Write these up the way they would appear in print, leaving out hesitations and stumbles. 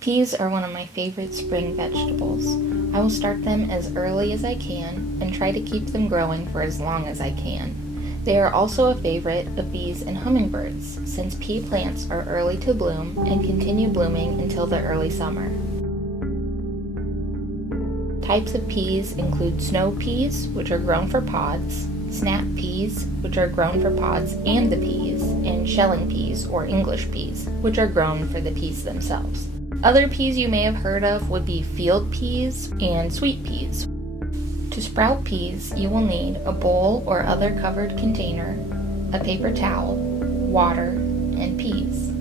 Peas are one of my favorite spring vegetables. I will start them as early as I can and try to keep them growing for as long as I can. They are also a favorite of bees and hummingbirds, since pea plants are early to bloom and continue blooming until the early summer. Types of peas include snow peas, which are grown for pods, snap peas, which are grown for pods and the peas, and shelling peas, or English peas, which are grown for the peas themselves. Other peas you may have heard of would be field peas and sweet peas. To sprout peas, you will need a bowl or other covered container, a paper towel, water, and peas.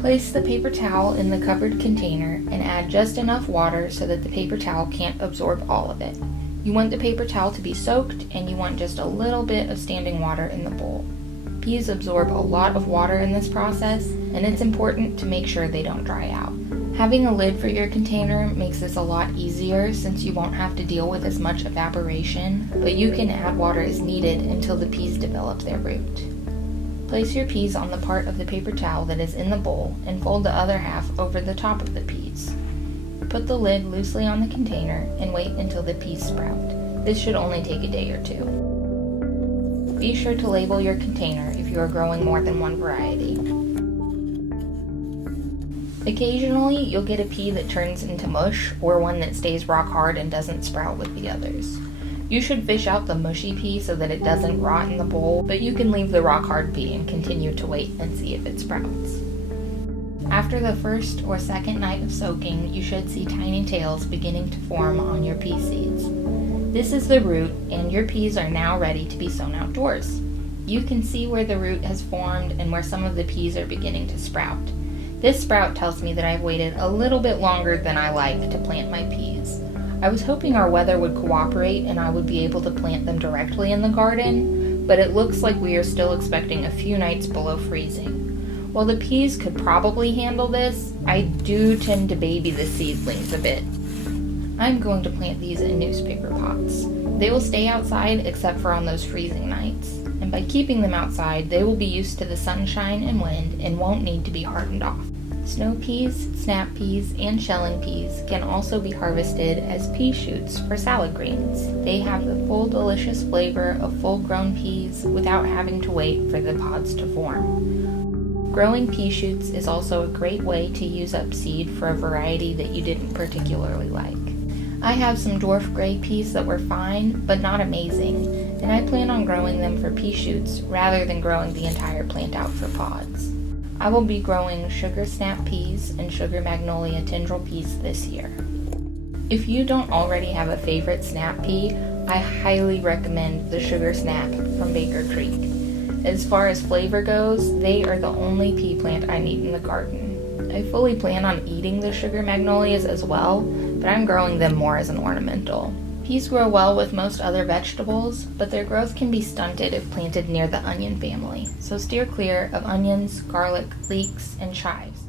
Place the paper towel in the covered container and add just enough water so that the paper towel can't absorb all of it. You want the paper towel to be soaked, and you want just a little bit of standing water in the bowl. Peas absorb a lot of water in this process, and it's important to make sure they don't dry out. Having a lid for your container makes this a lot easier since you won't have to deal with as much evaporation, but you can add water as needed until the peas develop their root. Place your peas on the part of the paper towel that is in the bowl and fold the other half over the top of the peas. Put the lid loosely on the container and wait until the peas sprout. This should only take a day or two. Be sure to label your container if you are growing more than one variety. Occasionally, you'll get a pea that turns into mush or one that stays rock hard and doesn't sprout with the others. You should fish out the mushy pea so that it doesn't rot in the bowl, but you can leave the rock hard pea and continue to wait and see if it sprouts. After the first or second night of soaking, you should see tiny tails beginning to form on your pea seeds. This is the root, and your peas are now ready to be sown outdoors. You can see where the root has formed and where some of the peas are beginning to sprout. This sprout tells me that I've waited a little bit longer than I like to plant my peas. I was hoping our weather would cooperate and I would be able to plant them directly in the garden, but it looks like we are still expecting a few nights below freezing. While the peas could probably handle this, I do tend to baby the seedlings a bit. I'm going to plant these in newspaper pots. They will stay outside except for on those freezing nights, and by keeping them outside, they will be used to the sunshine and wind and won't need to be hardened off. Snow peas, snap peas, and shelling peas can also be harvested as pea shoots for salad greens. They have the full delicious flavor of full-grown peas without having to wait for the pods to form. Growing pea shoots is also a great way to use up seed for a variety that you didn't particularly like. I have some dwarf gray peas that were fine, but not amazing, and I plan on growing them for pea shoots rather than growing the entire plant out for pods. I will be growing sugar snap peas and sugar magnolia tendril peas this year. If you don't already have a favorite snap pea, I highly recommend the sugar snap from Baker Creek. As far as flavor goes, they are the only pea plant I need in the garden. I fully plan on eating the sugar magnolias as well, but I'm growing them more as an ornamental. Peas grow well with most other vegetables, but their growth can be stunted if planted near the onion family, so steer clear of onions, garlic, leeks, and chives.